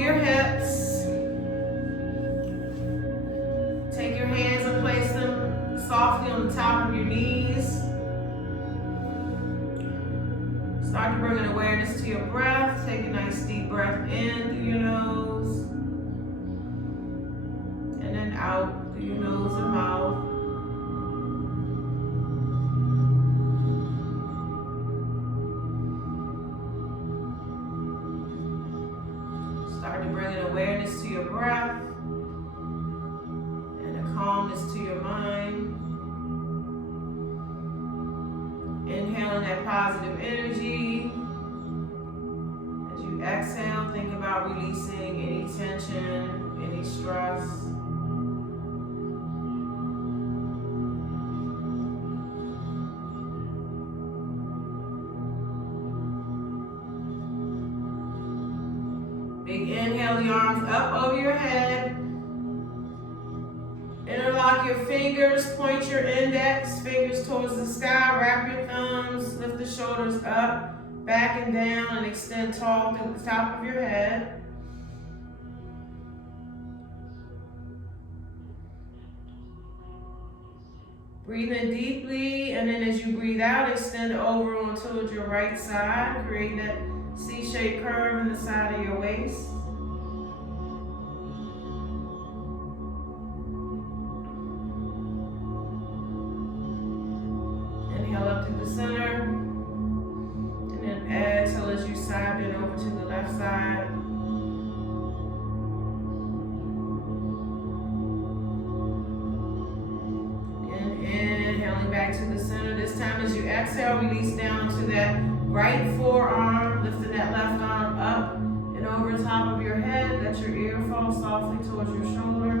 your hips. Take your hands and place them softly on the top of your knees. Start to bring an awareness to your breath. Take a nice deep breath in through your nose. And then out through your nose and mouth. Start to bring an awareness to your breath and a calmness to your mind. Inhaling that positive energy. As you exhale, think about releasing any tension, any stress. Big inhale, the arms up over your head. Interlock your fingers, point your index fingers towards the sky, wrap your thumbs, lift the shoulders up, back and down, and extend tall through the top of your head. Breathe in deeply, and then as you breathe out, extend over on towards your right side, creating that C-shaped curve in the side of your waist. Inhale up to the center, and then exhale as you side bend over to the left side. And inhaling back to the center. This time as you exhale, release down to that right forearm, lifting that left arm up and over the top of your head. Let your ear fall softly towards your shoulder.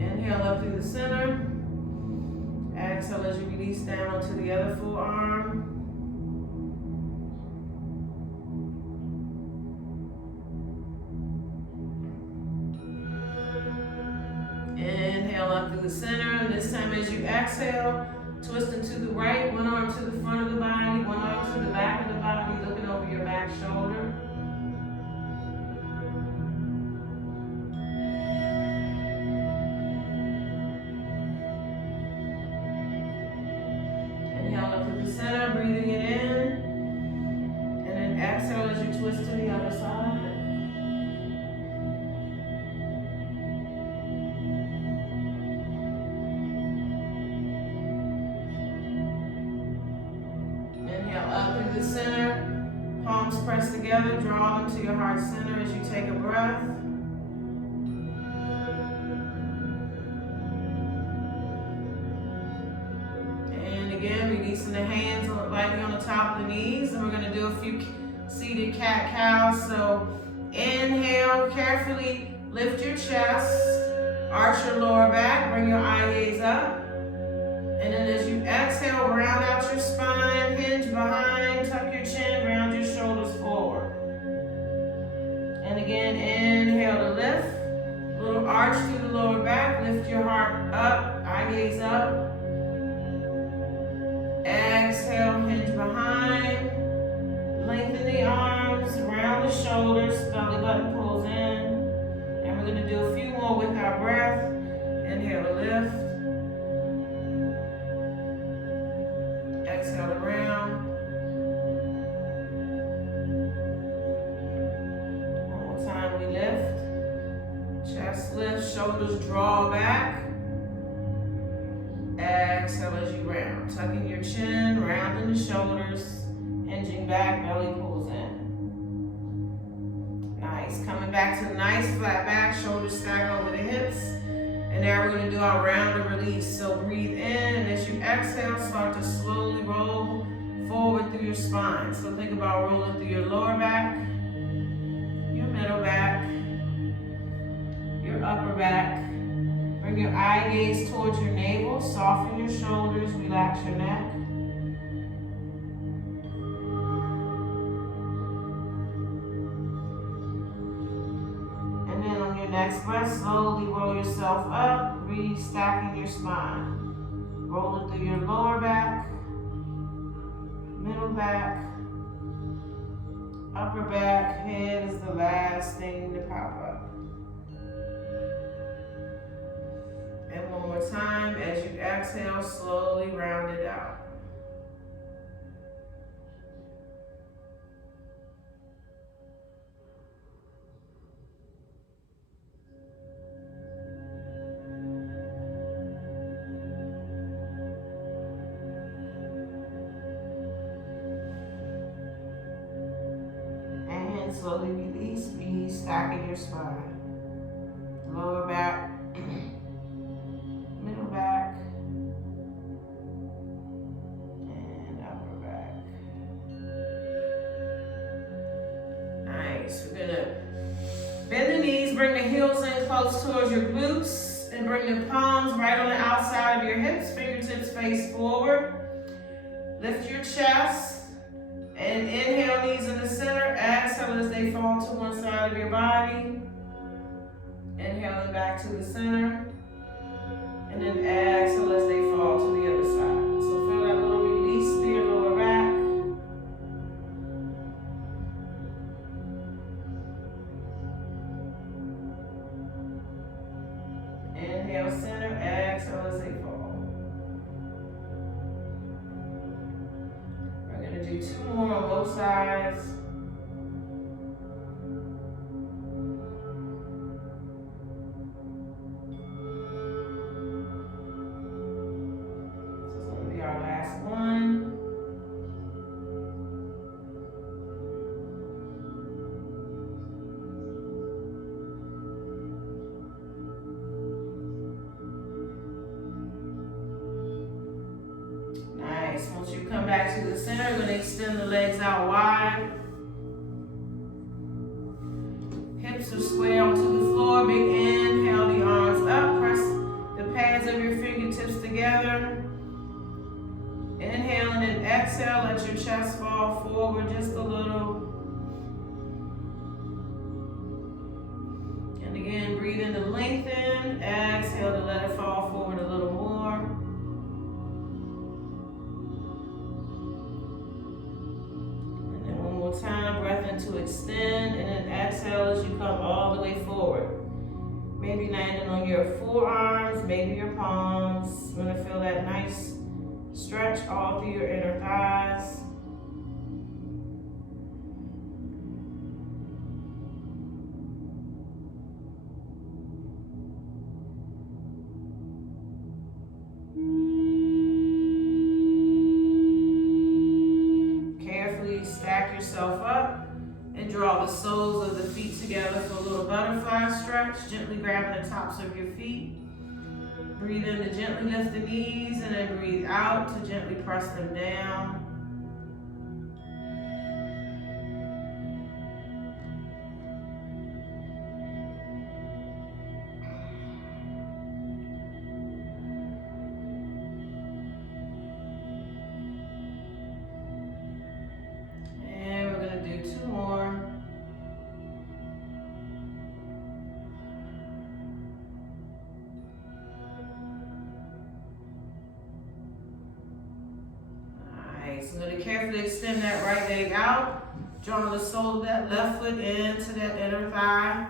Inhale up through the center. Exhale as you release down to the other forearm. Inhale up through the center, and this time as you exhale, twisting to the right, one arm to the front of the body, one arm to the back of the body, looking over your back shoulder. Inhale up through the center, breathing it in, and then exhale as you twist to the other side. The center, palms pressed together, draw them to your heart center as you take a breath. And again, releasing the hands lightly on the top of the knees, and we're going to do a few seated cat-cows. So inhale, carefully lift your chest, arch your lower back, bring your eye gaze up. And then as you exhale, round out your spine, hinge behind, tuck your chin, round your shoulders forward. And again, inhale to lift. Little arch through the lower back, lift your heart up, eye gaze up. Exhale, hinge behind, lengthen the arms, round the shoulders, belly button pulls in. And we're gonna do a few more with our breath. Inhale to lift. Exhale around. One more time, we lift. Chest lift, shoulders draw back. Exhale as you round. Tucking your chin, rounding the shoulders, hinging back, belly pulls in. Nice. Coming back to the nice flat back, shoulders stack over the hips. And now we're going to do our round and release. So breathe in, and as you exhale, start to slowly roll forward through your spine. So think about rolling through your lower back, your middle back, your upper back. Bring your eye gaze towards your navel, soften your shoulders, relax your neck. Next breath, slowly roll yourself up, restacking your spine. Rolling through your lower back, middle back, upper back, head is the last thing to pop up. And one more time, as you exhale, slowly round it out. Slowly release, be stacking your spine. Lower back, middle back, and upper back. Nice. We're gonna bend the knees, bring the heels in close towards your glutes, and bring the palms right on the outside of your hips, fingertips face forward. Lift your chest. And inhale, knees in the center. Exhale as they fall to one side of your body. Inhaling back to the center. And then exhale as they fall to the other side. So feel that little release through your lower back. Inhale, center. Exhale as they fall. Do 2 more on both sides. This is going to be our last one. Once you come back to the center, you're going to extend the legs out wide. Hips are square onto the floor. Big inhale, the arms up. Press the pads of your fingertips together. Inhale and then exhale. Let your chest fall forward just a little. And again, breathe in to lengthen. Exhale to let it fall forward a little more. Time, breath in to extend, and then exhale as you come all the way forward. Maybe landing on your forearms, maybe your palms. You're gonna feel that nice stretch all through your inner thighs. Yourself up and draw the soles of the feet together for a little butterfly stretch. Gently grabbing the tops of your feet. Breathe in to gently lift the knees and then breathe out to gently press them down. So I'm going to carefully extend that right leg out, drawing the sole of that left foot into that inner thigh,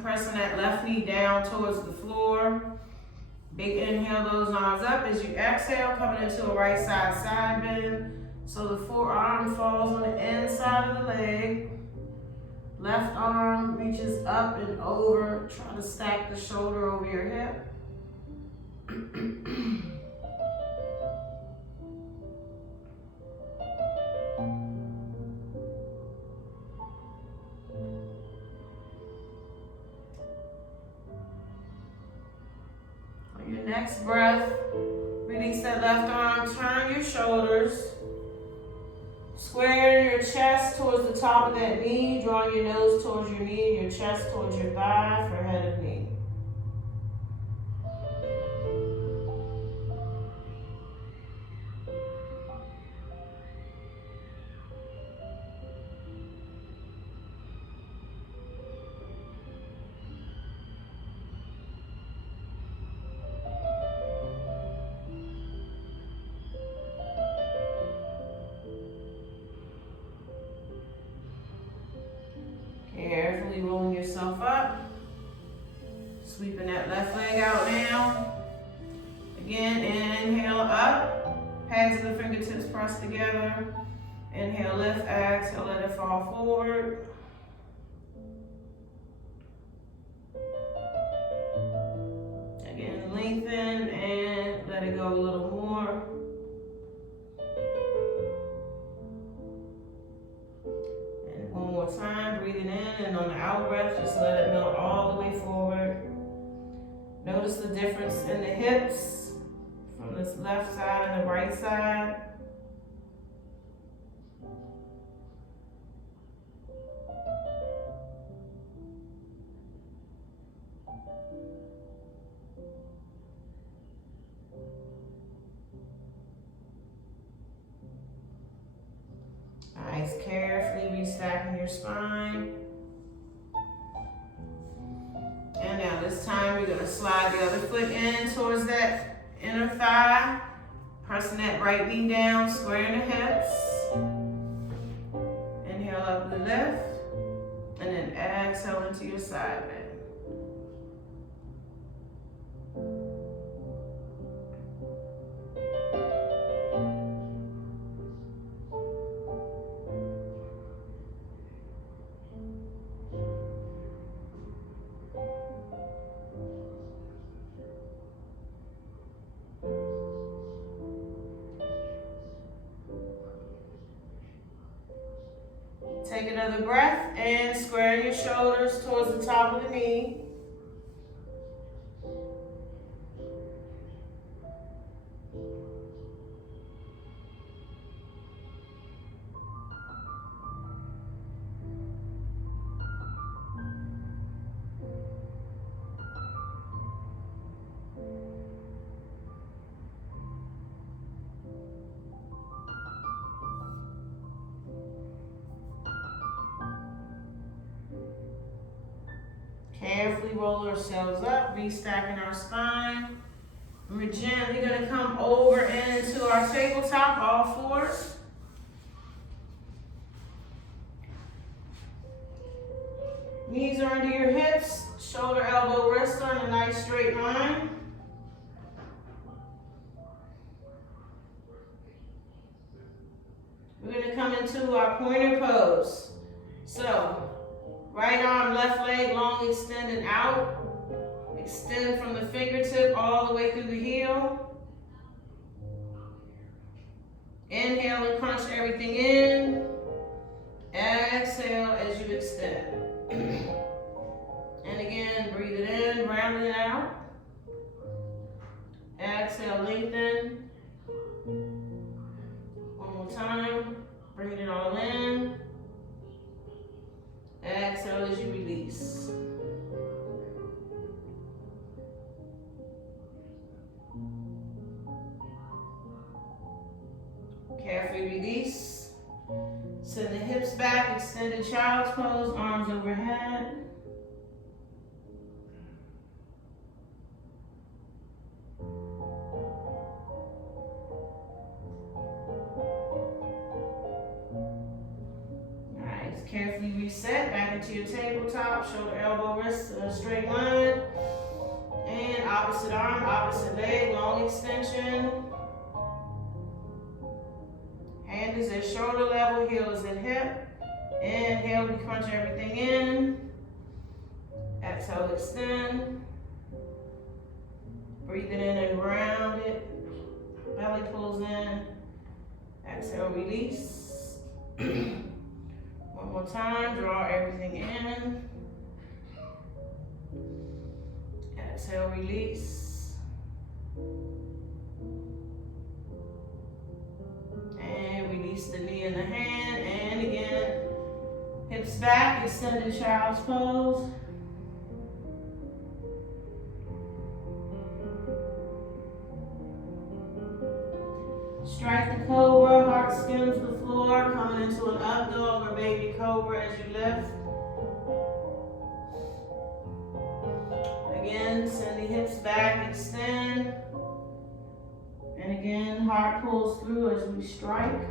pressing that left knee down towards the floor. Big inhale, those arms up. As you exhale, coming into a right side bend. So the forearm falls on the inside of the leg. Left arm reaches up and over. Try to stack the shoulder over your hip. On your next breath, release that left arm, turn your shoulders. Square your chest towards the top of that knee, drawing your nose towards your knee and your chest towards your thigh for head of knee. left leg out now. Again, inhale up. Pads of the fingertips press together. Inhale, lift, exhale, let it fall forward. Again, lengthen and let it go a little more. And one more time, breathing in, and on the out breath, just let it melt all the way forward. Notice the difference in the hips from this left side and the right side. Nice, carefully restacking your spine. And now this time we're gonna slide the other foot in towards that inner thigh. Pressing that right knee down, squaring the hips. Inhale up the lift. And then exhale into your side bend. Take another breath and square your shoulders towards the top of the knee. Carefully roll ourselves up, restacking our spine. And we're gently going to come over into our tabletop, all fours. Knees are under your hips, shoulder, elbow, wrist are in a nice straight line. We're going to come into our pointer pose. So, right arm, left leg, long extended out. Extend from the fingertip all the way through the heel. Inhale and crunch everything in. Exhale as you extend. And again, breathe it in, round it out. Exhale, lengthen. One more time, bring it all in. Exhale as you release. Carefully release. Send the hips back, extended child's pose, arms overhead. Carefully reset back into your tabletop, shoulder, elbow, wrist in a straight line. And opposite arm, opposite leg, long extension. Hand is at shoulder level, heel is at hip. Inhale, we crunch everything in. Exhale, extend. Breathe it in and round it. Belly pulls in. Exhale, release. One more time, draw everything in. Exhale, release. And release the knee and the hand. And again, hips back, extended child's pose. Strike the cobra, heart skims the floor, coming into an up dog or baby cobra as you lift. Again, send the hips back, extend. And again, heart pulls through as we strike.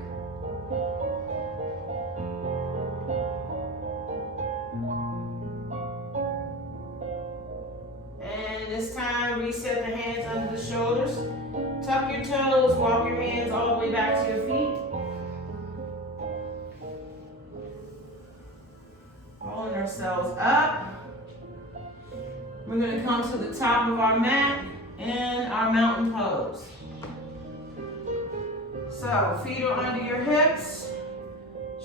And this reset the hands under the shoulders. Tuck your toes, walk your hands all the way back to your feet. Rolling ourselves up. We're going to come to the top of our mat in our mountain pose. So, feet are under your hips.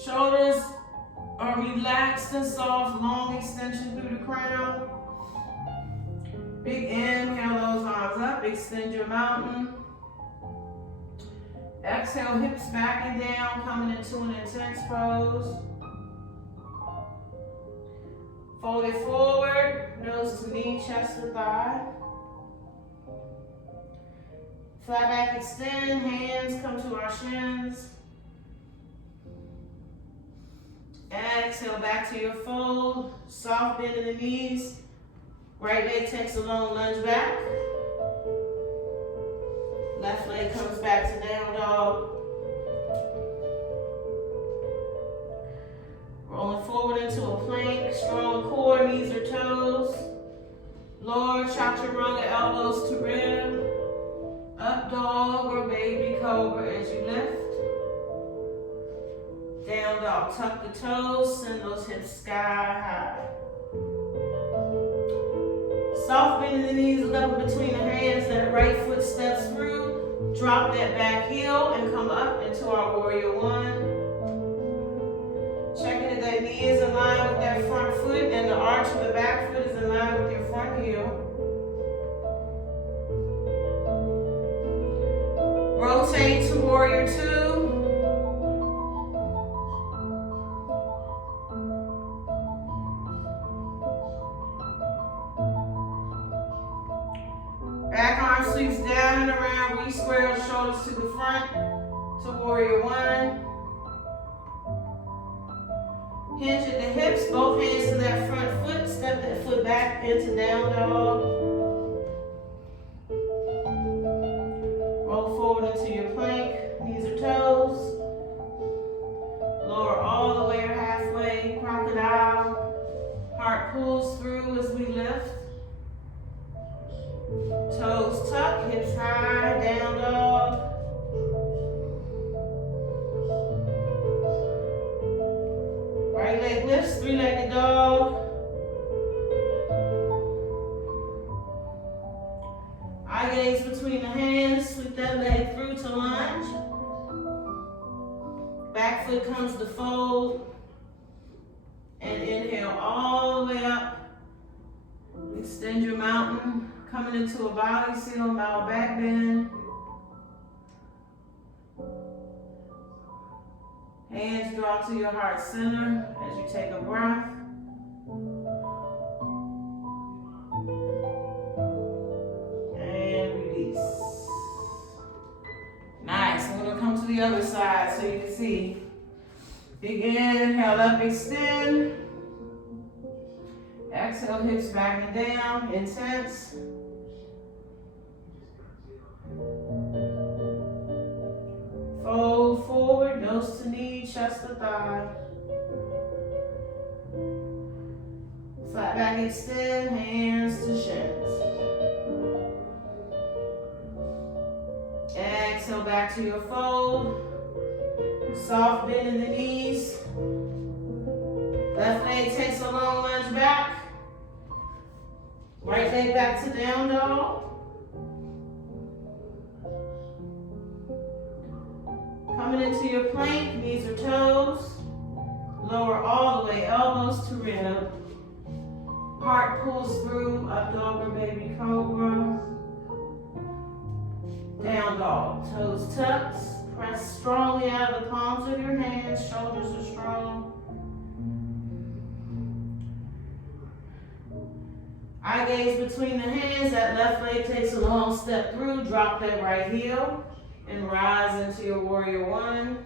Shoulders are relaxed and soft, long extension through the crown. Big inhale, those arms up, extend your mountain. Exhale, hips back and down, coming into an intense pose. Fold it forward, nose to knee, chest to thigh. Flat back, extend, hands come to our shins. Exhale, back to your fold, soft bend in the knees. Right leg takes a long lunge back. Left leg comes back to down dog. Rolling forward into a plank, strong core, knees or toes. Lower chaturanga, elbows to rib. Up dog or baby cobra as you lift. Down dog, tuck the toes, send those hips sky high. Soft bend in the knees, level between the hands, that right foot steps through. Drop that back heel and come up into our warrior one. Checking if that knee is in line with that front foot and the arch of the back foot is in line with your front heel. Rotate to warrior two. Back arm sweeps down and around, re-square shoulders to the front, to warrior one. Hinge at the hips, both hands to that front foot, step that foot back into down dog. Roll forward into your plank, knees or toes. Lower all the way or halfway, crocodile. Heart pulls through as we lift. Toes tuck, hips high, down dog. Right leg lifts, three-legged dog. Eye gaze between the hands, sweep that leg through to lunge. Back foot comes to fold. And inhale all the way up. Extend your mountain. Coming into a body seal, bow back bend. Hands draw to your heart center as you take a breath. And release. Nice. We're going to come to the other side so you can see. Big inhale up, extend. Exhale, hips back and down, intense. Fold forward, nose to knee, chest to thigh. Flat back, extend, hands to shins. Exhale, back to your fold. Soft bend in the knees. Left leg takes a long lunge back. Right leg back to down dog. Coming into your plank, knees or toes. Lower all the way, elbows to rib. Heart pulls through, up dog or baby cobra. Down dog, toes tucked. Press strongly out of the palms of your hands, shoulders are strong. Eye gaze between the hands, that left leg takes a long step through, drop that right heel, and rise into your warrior one.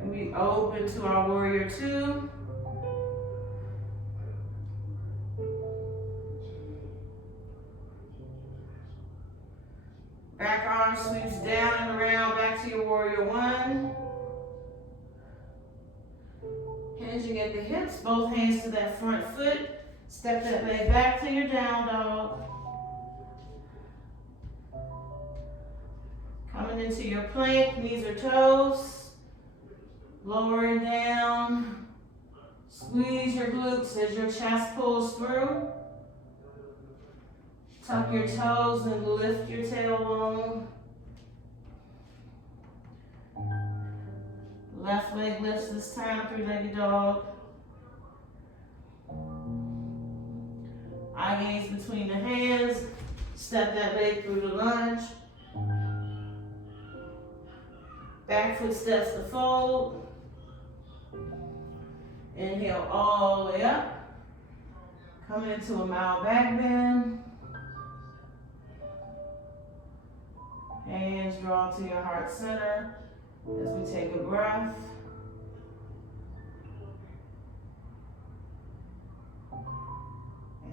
And we open to our warrior two. Back arm sweeps down and around, back to your warrior one. Hinge hinging at the hips, both hands to that front foot. Step that leg back to your down dog. Coming into your plank, knees or toes. Lowering down. Squeeze your glutes as your chest pulls through. Tuck your toes and lift your tailbone. Left leg lifts this time, three-legged dog. Eye gaze between the hands. Step that leg through the lunge. Back foot steps to fold. Inhale all the way up. Coming into a mild back bend. Hands draw to your heart center as we take a breath.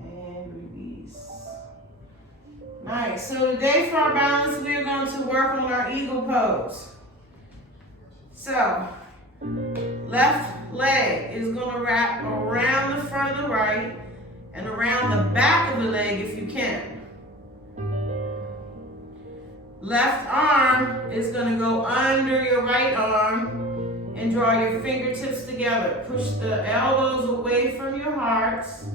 And release. Nice. So today for our balance, we are going to work on our eagle pose. So, left leg is going to wrap around the front of the right and around the back of the leg if you can. Left arm is going to go under your right arm and draw your fingertips together. Push the elbows away from your hearts.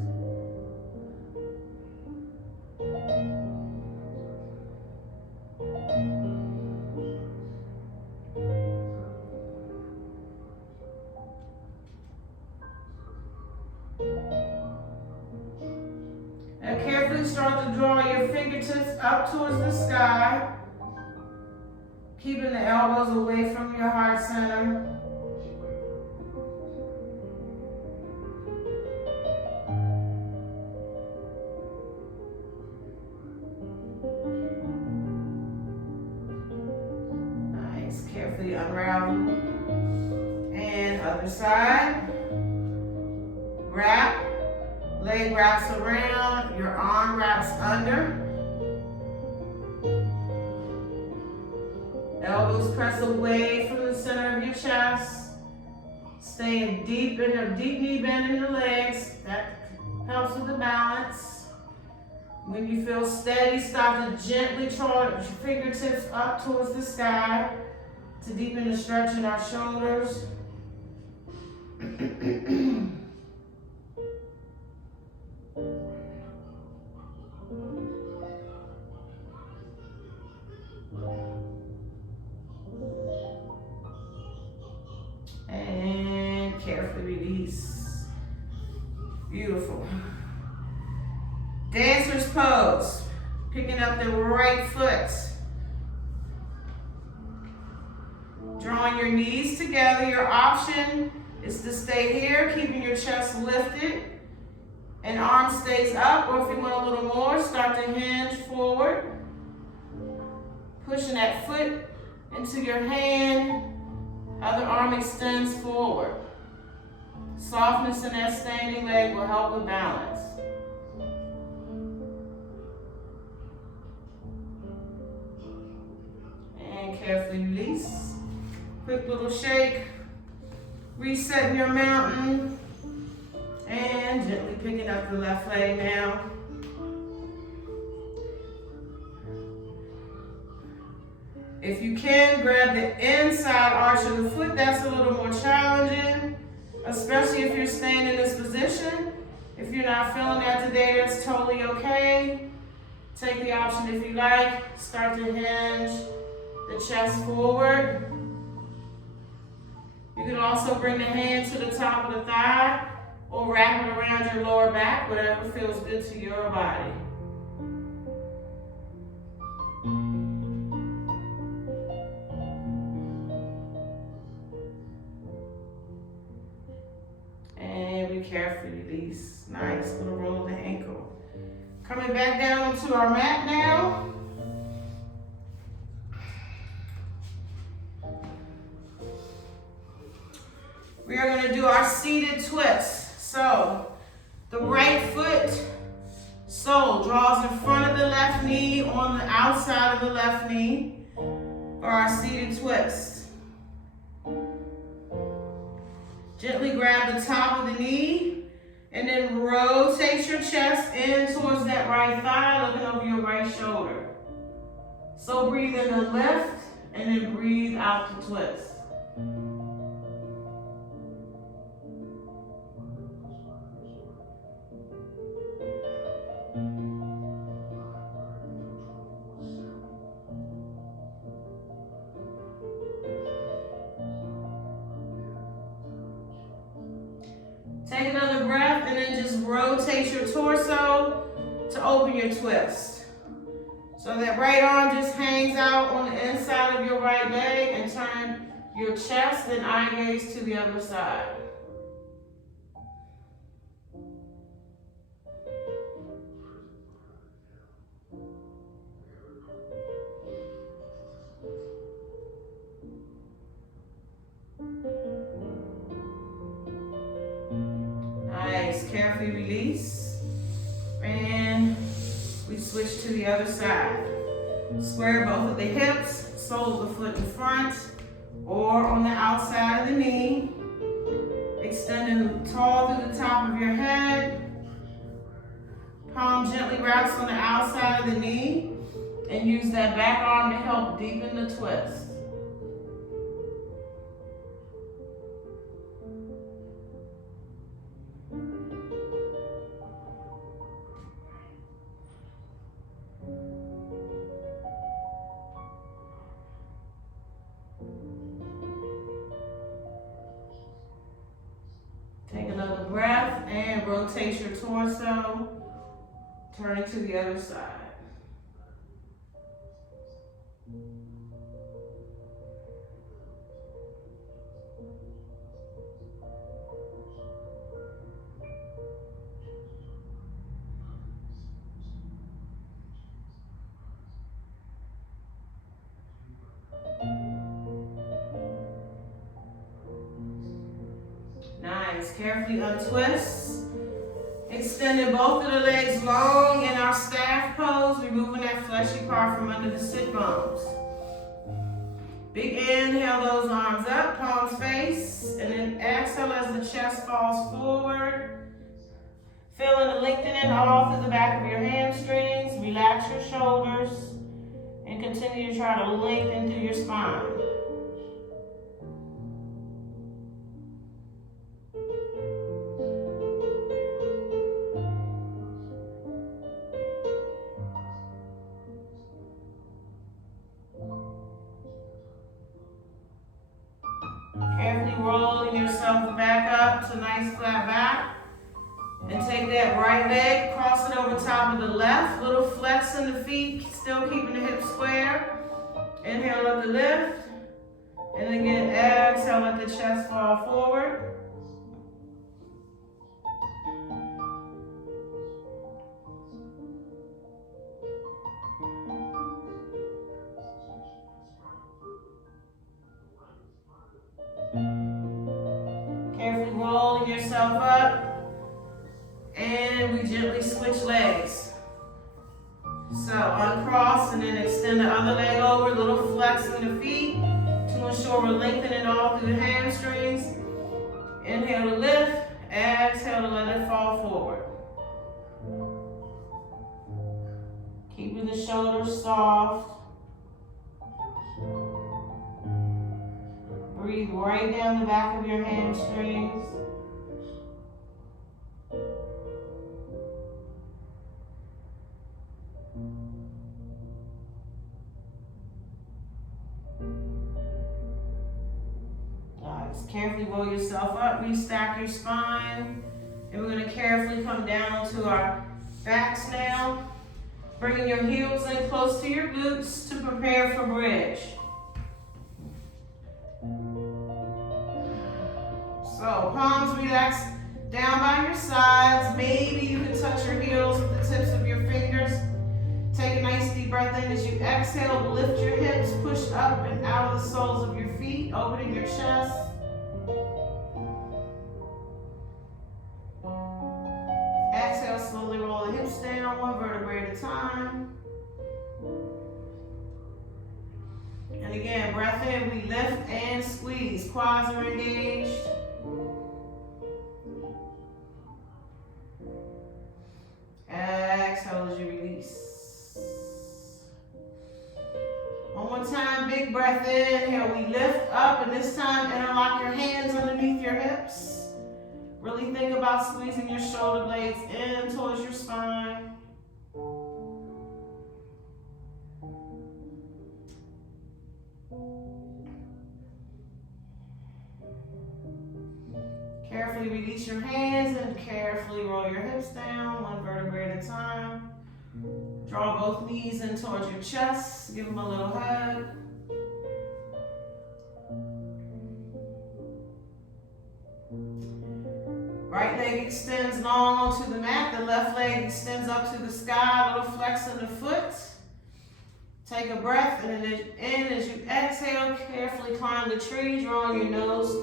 Now carefully start to draw your fingertips up towards the sky. Keeping the elbows away from your heart center. Nice. Carefully unravel. And other side. Wrap. Leg wraps around. Your arm wraps under. Elbows press away from the center of your chest. Staying deep in a deep knee bend in the legs. That helps with the balance. When you feel steady, stop to gently draw your fingertips up towards the sky to deepen the stretch in our shoulders. And carefully release. Beautiful. Dancer's pose. Picking up the right foot. Drawing your knees together. Your option is to stay here, keeping your chest lifted and arm stays up, or if you want a little more, start to hinge forward. Pushing that foot into your hand. Other arm extends forward. Softness in that standing leg will help with balance. And carefully release. Quick little shake. Resetting your mountain. And gently picking up the left leg now. If you can, grab the inside arch of the foot. That's a little more challenging, especially if you're staying in this position. If you're not feeling that today, that's totally okay. Take the option if you like. Start to hinge the chest forward. You can also bring the hand to the top of the thigh or wrap it around your lower back, whatever feels good to your body. And we carefully release. Nice little roll of the ankle. Coming back down onto our mat now. We are going to do our seated twist. So, the right foot sole draws in front of the left knee on the outside of the left knee for our seated twist. Gently grab the top of the knee and then rotate your chest in towards that right thigh, looking over your right shoulder. So breathe in to lift and then breathe out to twist. Take another breath and then just rotate your torso to open your twist. So that right arm just hangs out on the inside of your right leg, and turn your chest and eye gaze to the other side. Nice, carefully release. And we switch to the other side. Square both of the hips, sole of the foot in front or on the outside of the knee. Extending tall through the top of your head. Palm gently wraps on the outside of the knee, and use that back arm to help deepen the twist. Take another breath and rotate your torso. Turn it to the other side. Nice. Carefully untwist. Extending both of the legs long in our staff pose, removing that fleshy part from under the sit bones. Big inhale, those arms up, palms face, and then exhale as the chest falls forward. Feeling the lengthening all through the back of your hamstrings. Relax your shoulders and continue to try to lengthen through your spine. Carefully rolling yourself back up to nice flat back. And take that right leg, cross it over top of the left. Little flex in the feet, still keeping the hips square. Inhale up the lift. And again, exhale, let the chest fall forward. Carefully rolling yourself up. And we gently switch legs. So uncross and then extend the other leg over, little flex in the feet to ensure we're lengthening all through the hamstrings. Inhale to lift, exhale to let it fall forward. Keeping the shoulders soft. Breathe right down the back of your hamstrings. Nice. Carefully roll yourself up, restack your spine. And we're going to carefully come down to our backs now. Bringing your heels in close to your glutes to prepare for bridge. So palms relax down by your sides. Maybe you can touch your heels with the tips of your fingers. Take a nice deep breath in as you exhale. Lift your hips, push up and out of the soles of your feet, opening your chest. Exhale, slowly roll the hips down, one vertebrae at a time. And again, breath in, we lift and squeeze. Quads are engaged. Exhale as you release. One more time, big breath in. Here we lift up, and this time interlock your hands underneath your hips. Really think about squeezing your shoulder blades in towards your spine. Carefully release your hands and carefully roll your hips down, one vertebrae at a time. Draw both knees in towards your chest. Give them a little hug. Right leg extends long onto the mat. The left leg extends up to the sky. A little flex in the foot. Take a breath and in as you exhale, carefully climb the tree, drawing your nose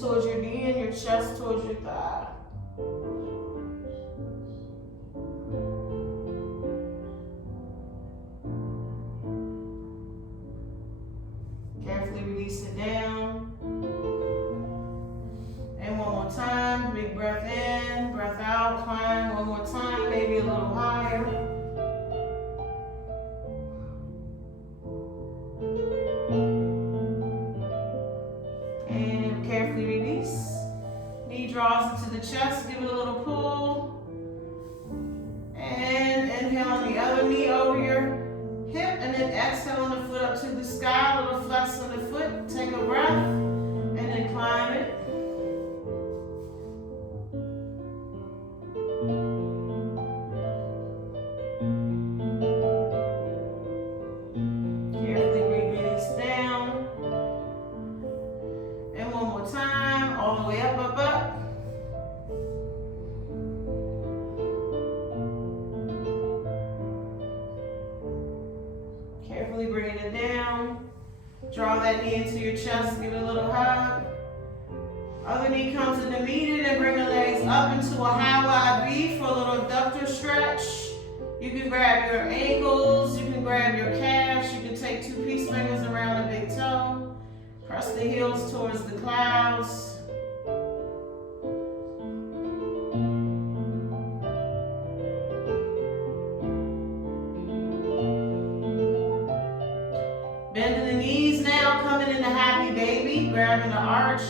towards your knee and your chest towards your thigh. Carefully release it down. And one more time, big breath in, breath out, climb one more time, maybe a little higher. And carefully release. Knee draws into the chest, give it a little pull. And inhale on the other knee over your hip, and then exhale on the foot up to the sky, a little flex on the foot. Take a breath, and then climb it. Carefully release down. And one more time, all the way up, up, up. Carefully bringing it down. Draw that knee into your chest, give it a little hug. Other knee comes in to meet it, and bring the legs up into a high wide V for a little abductor stretch. You can grab your ankles, you can grab your calves, you can take 2 peace fingers around the big toe. Press the heels towards the clouds. Bending the knees now, coming into happy baby, grabbing the arch,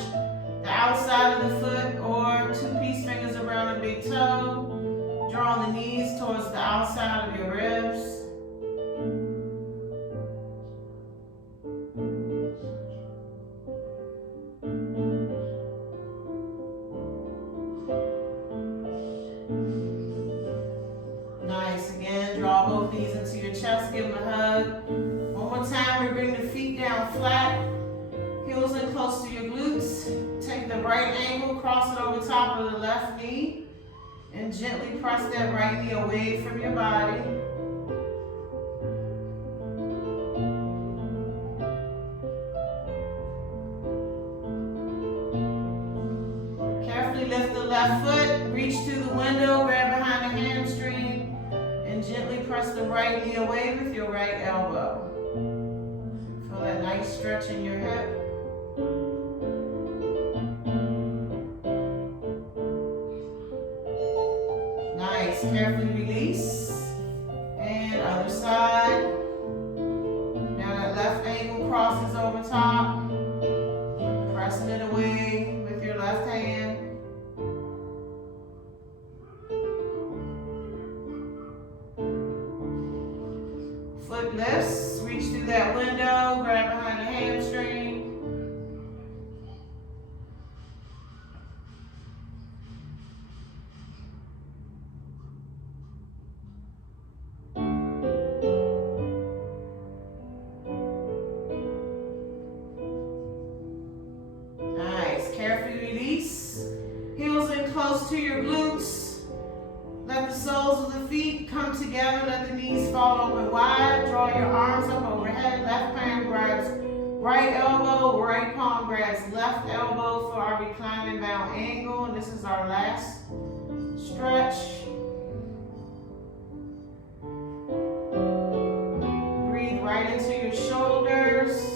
the outside of the foot, or 2 peace fingers around the big toe. Drawing the knees towards the outside of your ribs. Nice. Again, draw both knees into your chest, give them a hug. One more time, we bring the feet down flat, heels in close to your glutes. Take the right ankle, cross it over top of the left knee, and gently press that right knee away from your body. Carefully lift the left foot, reach to the window, grab behind the hamstring, and gently press the right knee away with your right elbow. Feel that nice stretch in your hip. Nice. Carefully release. And other side. Now that left ankle crosses over top. Pressing it away with your left hand. Foot lifts. Reach through that window. Grab behind the hamstring. Close to your glutes. Let the soles of the feet come together. Let the knees fall open wide. Draw your arms up overhead. Left palm grabs right elbow. Right palm grabs left elbow for our reclining bound angle. And this is our last stretch. Breathe right into your shoulders.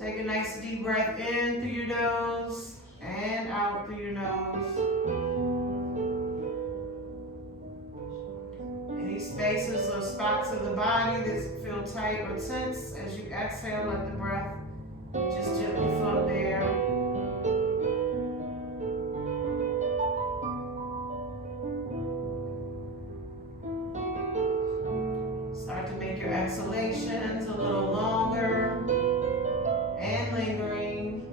Take a nice deep breath in through your nose and out through your nose. Any spaces or spots of the body that feel tight or tense, as you exhale, let the breath just gently flow there. Start to make your exhalations a little longer and lingering.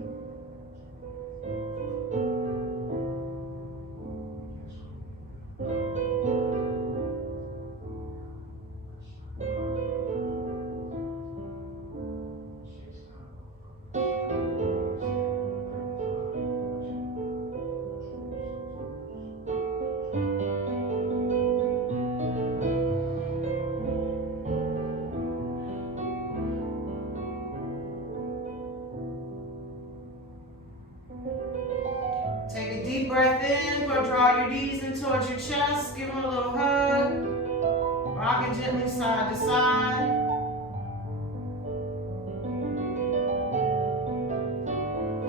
Take a deep breath in, or draw your knees in towards your chest, give them a little hug, rocking gently side to side.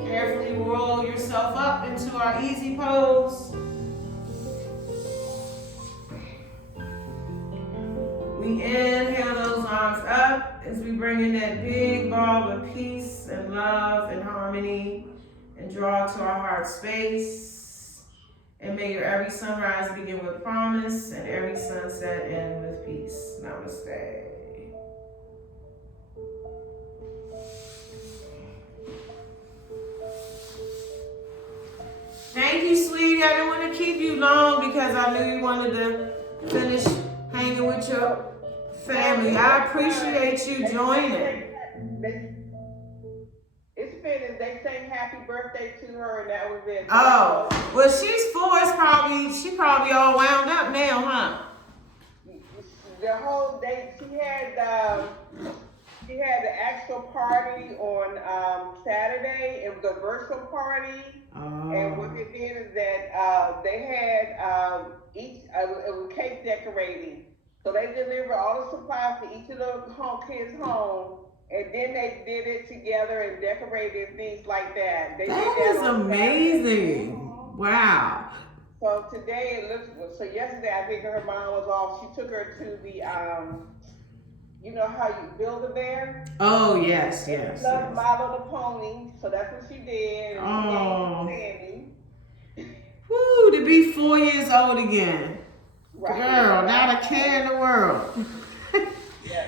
Carefully roll yourself up into our easy pose. We inhale those arms up as we bring in that big ball of peace and love and harmony. And draw to our heart space. And may your every sunrise begin with promise and every sunset end with peace. Namaste. Thank you, sweetie. I didn't want to keep you long because I knew you wanted to finish hanging with your family. I appreciate you joining. They sang happy birthday to her, and that was it. Oh, well, she's 4. She probably all wound up now, huh? The whole day, she had the actual party on Saturday. It was a virtual party, and what they did is that they had it was cake decorating. So they delivered all the supplies to each of the kids' home. And then they did it together and decorated things like that. That is amazing. Wow. So today it looks, so yesterday I think her mom was off. She took her to the, you know how you Build-A-Bear? Oh, yes. She loved My Little Pony, so that's what she did. Oh. Sandy. Woo, to be 4 years old again. Right. Girl, not a care in the world. Yeah.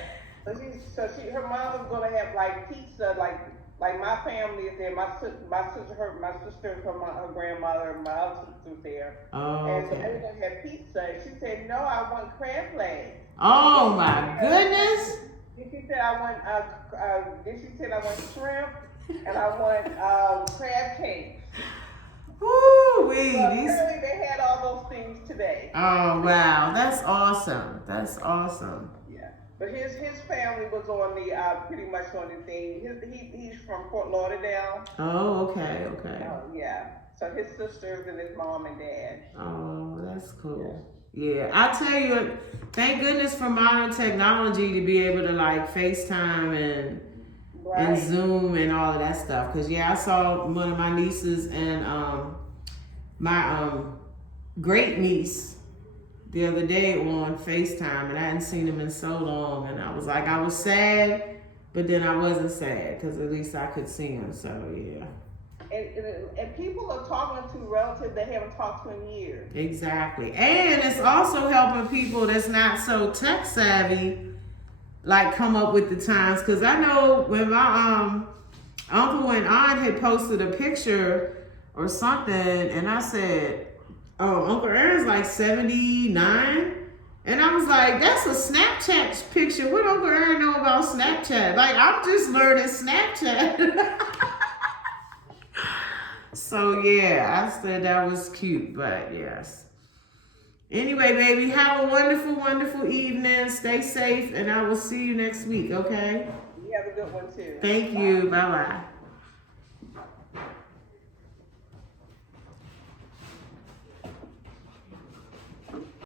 So her mom was gonna have like pizza, like my family is there. My sister, her grandmother, and my other sister was there. Oh, and so okay. they were gonna have pizza. And she said, "No, I want crab legs." Oh my goodness! Then she said, "I want shrimp, and I want crab cake." Woo-wee! So apparently they had all those things today. Oh wow, that's awesome. That's awesome. But his family was on the pretty much on the thing. He's from Fort Lauderdale. Oh, okay. Yeah. So his sisters and his mom and dad. Oh, that's cool. Yeah, I tell you, thank goodness for modern technology to be able to like FaceTime and Zoom and all of that stuff. Cause yeah, I saw one of my nieces and my great niece the other day on FaceTime, and I hadn't seen him in so long, and I was like, I was sad, but then I wasn't sad because at least I could see him. So yeah. And people are talking to relatives they haven't talked to in years. Exactly, and it's also helping people that's not so tech savvy, like come up with the times. Because I know when my uncle and aunt had posted a picture or something, and I said, "Oh, Uncle Aaron's like 79." And I was like, that's a Snapchat picture. What Uncle Aaron know about Snapchat? Like, I'm just learning Snapchat. So, yeah, I said that was cute, but yes. Anyway, baby, have a wonderful, wonderful evening. Stay safe, and I will see you next week, okay? You have a good one, too. Thank you. Bye-bye.